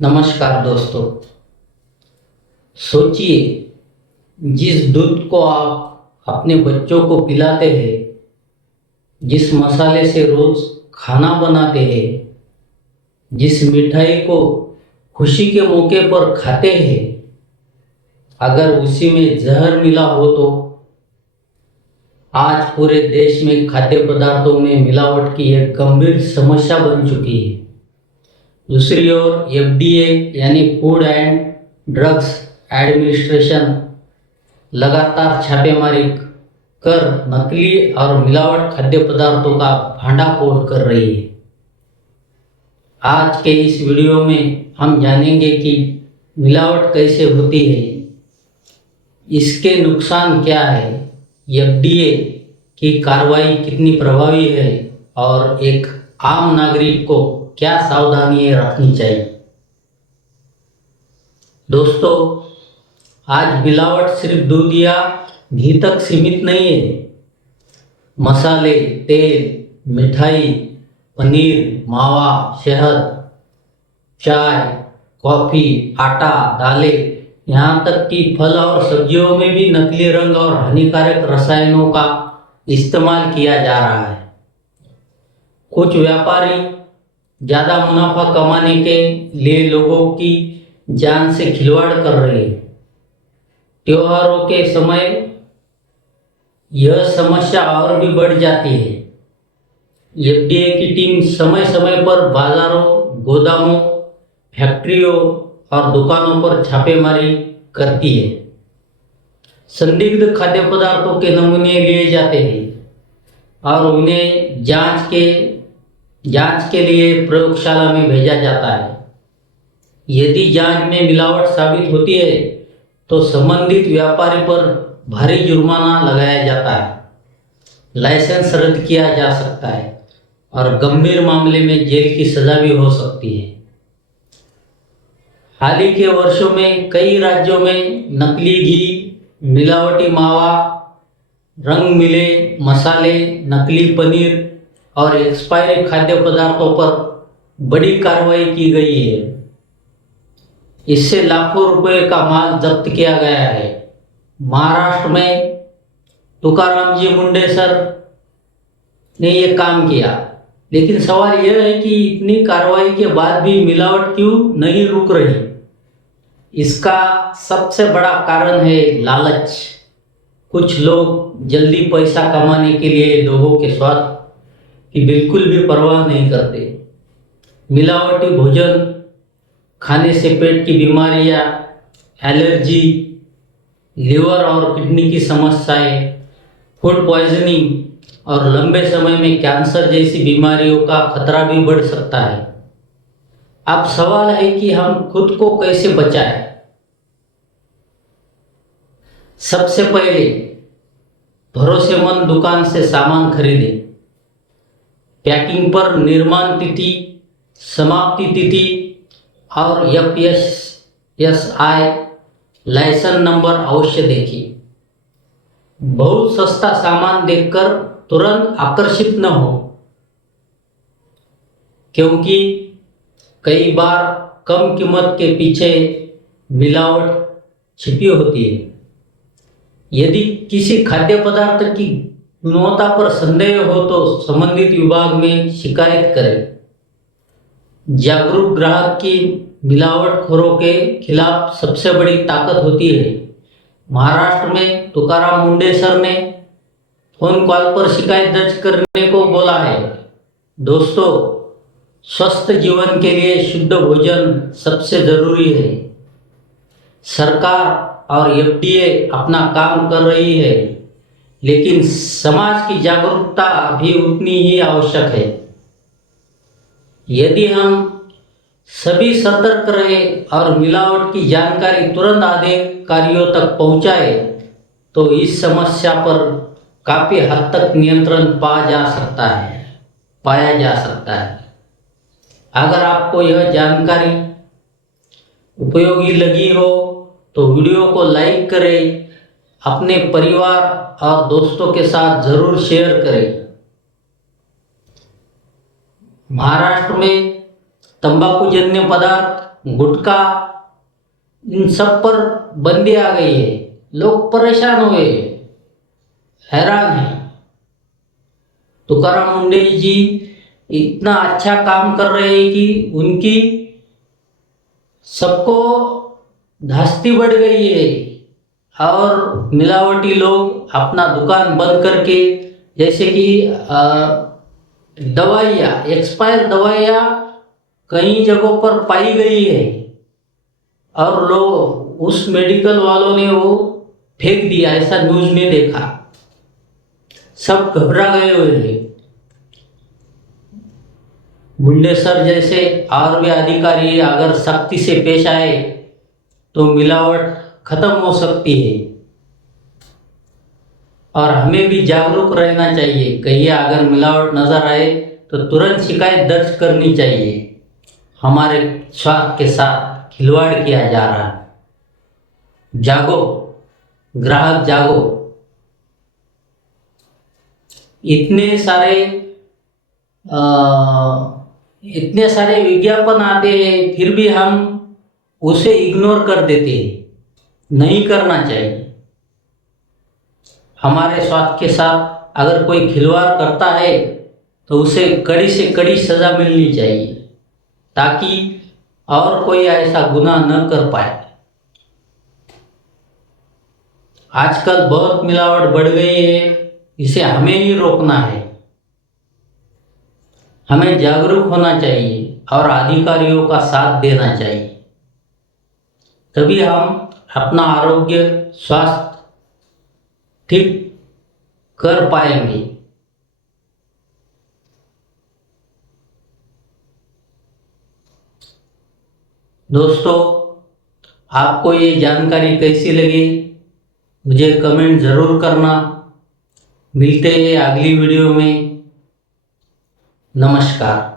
नमस्कार दोस्तों। सोचिए, जिस दूध को आप अपने बच्चों को पिलाते हैं, जिस मसाले से रोज खाना बनाते हैं, जिस मिठाई को खुशी के मौके पर खाते हैं, अगर उसी में जहर मिला हो तो आज पूरे देश में खाद्य पदार्थों में मिलावट की एक गंभीर समस्या बन चुकी है। दूसरी ओर एफडीए यानी फूड एंड ड्रग्स एडमिनिस्ट्रेशन लगातार छापेमारी कर नकली और मिलावट खाद्य पदार्थों का भांडाफोड़ कर रही है। आज के इस वीडियो में हम जानेंगे कि मिलावट कैसे होती है, इसके नुकसान क्या है, एफडीए की कार्रवाई कितनी प्रभावी है और एक आम नागरिक को क्या सावधानियां रखनी चाहिए। दोस्तों, आज मिलावट सिर्फ दूध या घी तक सीमित नहीं है। मसाले, तेल, मिठाई, पनीर, मावा, शहद, चाय, कॉफ़ी, आटा, दालें, यहाँ तक कि फल और सब्जियों में भी नकली रंग और हानिकारक रसायनों का इस्तेमाल किया जा रहा है। कुछ व्यापारी ज़्यादा मुनाफा कमाने के लिए लोगों की जान से खिलवाड़ कर रहे हैं। त्योहारों के समय यह समस्या और भी बढ़ जाती है। एफडीए की टीम समय समय पर बाजारों, गोदामों, फैक्ट्रियों और दुकानों पर छापेमारी करती है। संदिग्ध खाद्य पदार्थों के नमूने लिए जाते हैं और उन्हें जांच के लिए प्रयोगशाला में भेजा जाता है। यदि जांच में मिलावट साबित होती है तो संबंधित व्यापारी पर भारी जुर्माना लगाया जाता है, लाइसेंस रद्द किया जा सकता है और गंभीर मामले में जेल की सजा भी हो सकती है। हाल ही के वर्षों में कई राज्यों में नकली घी, मिलावटी मावा, रंग मिले मसाले, नकली पनीर और एक्सपायरी खाद्य पदार्थों पर बड़ी कार्रवाई की गई है। इससे लाखों रुपए का माल जब्त किया गया है। महाराष्ट्र में तुकाराम जी मुंडे सर ने ये काम किया, लेकिन सवाल यह है कि इतनी कार्रवाई के बाद भी मिलावट क्यों नहीं रुक रही। इसका सबसे बड़ा कारण है लालच। कुछ लोग जल्दी पैसा कमाने के लिए लोगों के स्वास्थ्य की बिल्कुल भी परवाह नहीं करते। मिलावटी भोजन खाने से पेट की बीमारियां, एलर्जी, लिवर और किडनी की समस्याएं, फूड पॉइजनिंग और लंबे समय में कैंसर जैसी बीमारियों का खतरा भी बढ़ सकता है। अब सवाल है कि हम खुद को कैसे बचाएं। सबसे पहले भरोसेमंद दुकान से सामान खरीदें। पैकिंग पर निर्माण तिथि, समाप्ति तिथि और एफएसएसआई लाइसेंस नंबर अवश्य देखिए। बहुत सस्ता सामान देखकर तुरंत आकर्षित न हो, क्योंकि कई बार कम कीमत के पीछे मिलावट छिपी होती है। यदि किसी खाद्य पदार्थ की गुणवत्ता पर संदेह हो तो संबंधित विभाग में शिकायत करें। जागरूक ग्राहक की मिलावटखोरों के खिलाफ सबसे बड़ी ताकत होती है। महाराष्ट्र में तुकाराम मुंडे सर ने फोन कॉल पर शिकायत दर्ज करने को बोला है। दोस्तों, स्वस्थ जीवन के लिए शुद्ध भोजन सबसे जरूरी है। सरकार और एफडीए अपना काम कर रही है, लेकिन समाज की जागरूकता भी उतनी ही आवश्यक है। यदि हम सभी सतर्क रहे और मिलावट की जानकारी तुरंत अधिकारियों तक पहुंचाए तो इस समस्या पर काफ़ी हद तक नियंत्रण पाया जा सकता है। अगर आपको यह जानकारी उपयोगी लगी हो तो वीडियो को लाइक करें, अपने परिवार और दोस्तों के साथ ज़रूर शेयर करें। महाराष्ट्र में तंबाकू जन्य पदार्थ गुटखा, इन सब पर बंदी आ गई है। लोग परेशान हुए, हैरान हैं। तुकाराम मुंडे जी इतना अच्छा काम कर रहे हैं कि उनकी सबको धास्ती बढ़ गई है और मिलावटी लोग अपना दुकान बंद करके, जैसे कि दवाइयाँ, एक्सपायर दवाइयाँ कई जगहों पर पाई गई है और लोग, उस मेडिकल वालों ने वो फेंक दिया, ऐसा न्यूज़ में देखा। सब घबरा गए हुए हैं। मुंडे सर जैसे और भी अधिकारी अगर सख्ती से पेश आए तो मिलावट खत्म हो सकती है। और हमें भी जागरूक रहना चाहिए। कहीं अगर मिलावट नजर आए तो तुरंत शिकायत दर्ज करनी चाहिए। हमारे स्वास्थ्य के साथ खिलवाड़ किया जा रहा है। जागो, ग्राहक जागो। इतने सारे विज्ञापन आते हैं, फिर भी हम उसे इग्नोर कर देते हैं। नहीं करना चाहिए। हमारे स्वास्थ्य के साथ अगर कोई खिलवाड़ करता है तो उसे कड़ी से कड़ी सजा मिलनी चाहिए, ताकि और कोई ऐसा गुनाह न कर पाए। आजकल बहुत मिलावट बढ़ गई है, इसे हमें ही रोकना है। हमें जागरूक होना चाहिए और अधिकारियों का साथ देना चाहिए, तभी हम अपना आरोग्य, स्वास्थ्य ठीक कर पाएंगे। दोस्तों, आपको ये जानकारी कैसी लगी मुझे कमेंट ज़रूर करना। मिलते हैं अगली वीडियो में। नमस्कार।